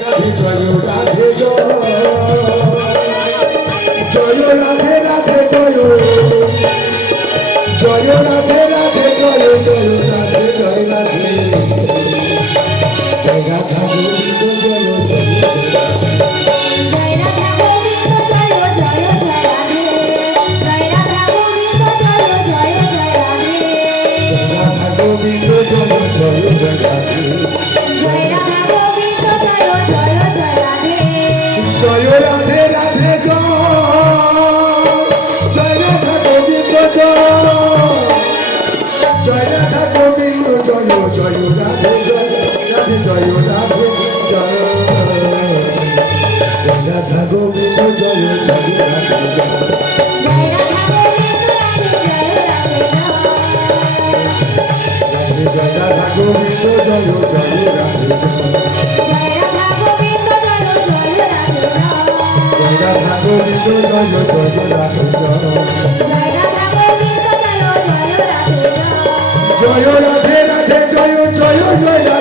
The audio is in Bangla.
জয় রাধে জয় জয় রাধে রাধে জয় জয় রাধে রাধে জয় জয় রাধে জয় রাধে জয় রাধা গোবিন্দ জয় জয় রাধে রাধে জয় রাধা গোবিন্দ জয় রাধা গোবিন্দ জয় জয় রাধে রাধে জয় রাধে জয় রাধা গোবিন্দ জয় জয় রাধে জয় রাধা গোবিন্দ জয় জয় রাধে রাধা গোবিন্দ জয় জয় রাধে জয় রাধে রাধে জয় জয় জয়